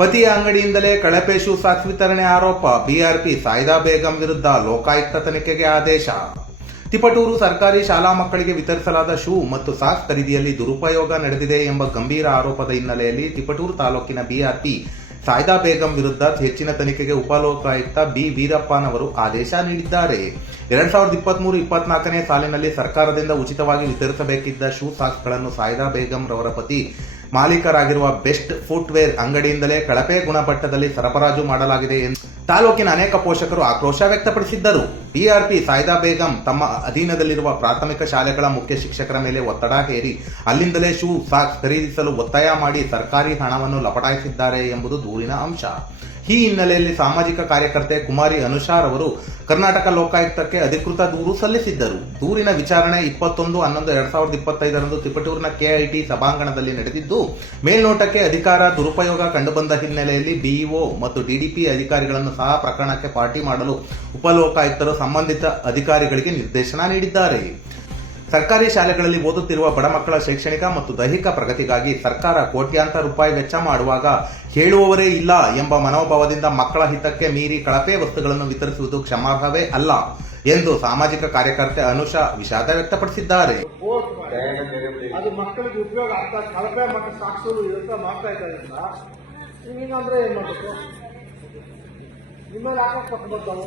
ಪತಿಯ ಅಂಗಡಿಯಿಂದಲೇ ಕಳಪೆ shoe socks ವಿತರಣೆ ಆರೋಪ. ಬಿಆರ್ಪಿ ಸಾಯಿದಾ ಬೇಗಂ ವಿರುದ್ಧ ಲೋಕಾಯುಕ್ತ ತನಿಖೆಗೆ ಆದೇಶ. ತಿಪಟೂರು ಸರ್ಕಾರಿ ಶಾಲಾ ಮಕ್ಕಳಿಗೆ ವಿತರಿಸಲಾದ ಶೂ ಮತ್ತು ಸಾಕ್ಸ್ ಖರೀದಿಯಲ್ಲಿ ದುರುಪಯೋಗ ನಡೆದಿದೆ ಎಂಬ ಗಂಭೀರ ಆರೋಪದ ಹಿನ್ನೆಲೆಯಲ್ಲಿ ತಿಪಟೂರು ತಾಲೂಕಿನ ಬಿಆರ್ಪಿ ಸಾಯಿದಾ ಬೇಗಂ ವಿರುದ್ಧ ಹೆಚ್ಚಿನ ತನಿಖೆಗೆ ಉಪಲೋಕಾಯುಕ್ತ ಬಿ ವೀರಪ್ಪನವರು ಆದೇಶ ನೀಡಿದ್ದಾರೆ. 2023-24ನೇ ಸಾಲಿನಲ್ಲಿ ಸರ್ಕಾರದಿಂದ ಉಚಿತವಾಗಿ ವಿತರಿಸಬೇಕಿದ್ದ ಶೂ ಸಾಕ್ಸ್ಗಳನ್ನು ಸಾಯಿದಾ ಬೇಗಂ ರವರ ಪತಿ ಮಾಲೀಕರಾಗಿರುವ ಬೆಸ್ಟ್ ಫುಟ್ವೇರ್ ಅಂಗಡಿಯಿಂದಲೇ ಕಳಪೆ ಗುಣಮಟ್ಟದಲ್ಲಿ ಸರಬರಾಜು ಮಾಡಲಾಗಿದೆ ಎಂದು ತಾಲೂಕಿನ ಅನೇಕ ಪೋಷಕರು ಆಕ್ರೋಶ ವ್ಯಕ್ತಪಡಿಸಿದ್ದರು. ಬಿಆರ್ಪಿ ಸಾಯಿದಾ ಬೇಗಂ ತಮ್ಮ ಅಧೀನದಲ್ಲಿರುವ ಪ್ರಾಥಮಿಕ ಶಾಲೆಗಳ ಮುಖ್ಯ ಶಿಕ್ಷಕರ ಮೇಲೆ ಒತ್ತಡ ಹೇರಿ ಅಲ್ಲಿಂದಲೇ ಶೂ ಸಾಕ್ಸ್ ಖರೀದಿಸಲು ಒತ್ತಾಯ ಮಾಡಿ ಸರ್ಕಾರಿ ಹಣವನ್ನು ಲಪಟಾಯಿಸಿದ್ದಾರೆ ಎಂಬುದು ದೂರಿನ ಅಂಶ. ಈ ಹಿನ್ನೆಲೆಯಲ್ಲಿ ಸಾಮಾಜಿಕ ಕಾರ್ಯಕರ್ತೆ ಕುಮಾರಿ ಅನುಷಾರ್ ಅವರು ಕರ್ನಾಟಕ ಲೋಕಾಯುಕ್ತಕ್ಕೆ ಅಧಿಕೃತ ದೂರು ಸಲ್ಲಿಸಿದ್ದರು. ದೂರಿನ ವಿಚಾರಣೆ 21/11/2025 ತಿಪಟೂರಿನ ಕೆಐಟಿ ಸಭಾಂಗಣದಲ್ಲಿ ನಡೆದಿದ್ದು, ಮೇಲ್ನೋಟಕ್ಕೆ ಅಧಿಕಾರ ದುರುಪಯೋಗ ಕಂಡುಬಂದ ಹಿನ್ನೆಲೆಯಲ್ಲಿ ಬಿಇಒ ಮತ್ತು ಡಿಡಿಪಿ ಅಧಿಕಾರಿಗಳನ್ನು ಸಹ ಪ್ರಕರಣಕ್ಕೆ ಪಾರ್ಟಿ ಮಾಡಲು ಉಪಲೋಕಾಯುಕ್ತರು ಸಂಬಂಧಿತ ಅಧಿಕಾರಿಗಳಿಗೆ ನಿರ್ದೇಶನ ನೀಡಿದ್ದಾರೆ. ಸರ್ಕಾರಿ ಶಾಲೆಗಳಲ್ಲಿ ಓದುತ್ತಿರುವ ಬಡ ಮಕ್ಕಳ ಶೈಕ್ಷಣಿಕ ಮತ್ತು ದೈಹಿಕ ಪ್ರಗತಿಗಾಗಿ ಸರ್ಕಾರ ಕೋಟ್ಯಾಂತರ ರೂಪಾಯಿ ವೆಚ್ಚ ಮಾಡುವಾಗ ಹೇಳುವವರೇ ಇಲ್ಲ ಎಂಬ ಮನೋಭಾವದಿಂದ ಮಕ್ಕಳ ಹಿತಕ್ಕೆ ಮೀರಿ ಕಳಪೆ ವಸ್ತುಗಳನ್ನು ವಿತರಿಸುವುದು ಕ್ಷಮಾರ್ಹವೇ ಅಲ್ಲ ಎಂದು ಸಾಮಾಜಿಕ ಕಾರ್ಯಕರ್ತೆ ಅನುಷಾ ವಿಷಾದ ವ್ಯಕ್ತಪಡಿಸಿದ್ದಾರೆ. ಅದು ಮಕ್ಕಳಿಗೆ ಉಪಯೋಗ ಆಗ್ತಾ ಕಳಪೆ ಮಕ್ಕಳ ಸಾಕ್ಸೋದು ಮಾಡ್ತಾ ಇದ್ದಾರೆ. ಹಿಂಗಂದ್ರೆ ಏನ್ ಮಾಡಬೇಕು? ನಿಮ್ಮಲ್ಲಿ ಹಾಕಕ್ಕೆ ಪಟ್ಟು ಬರ್ತಾವೆ.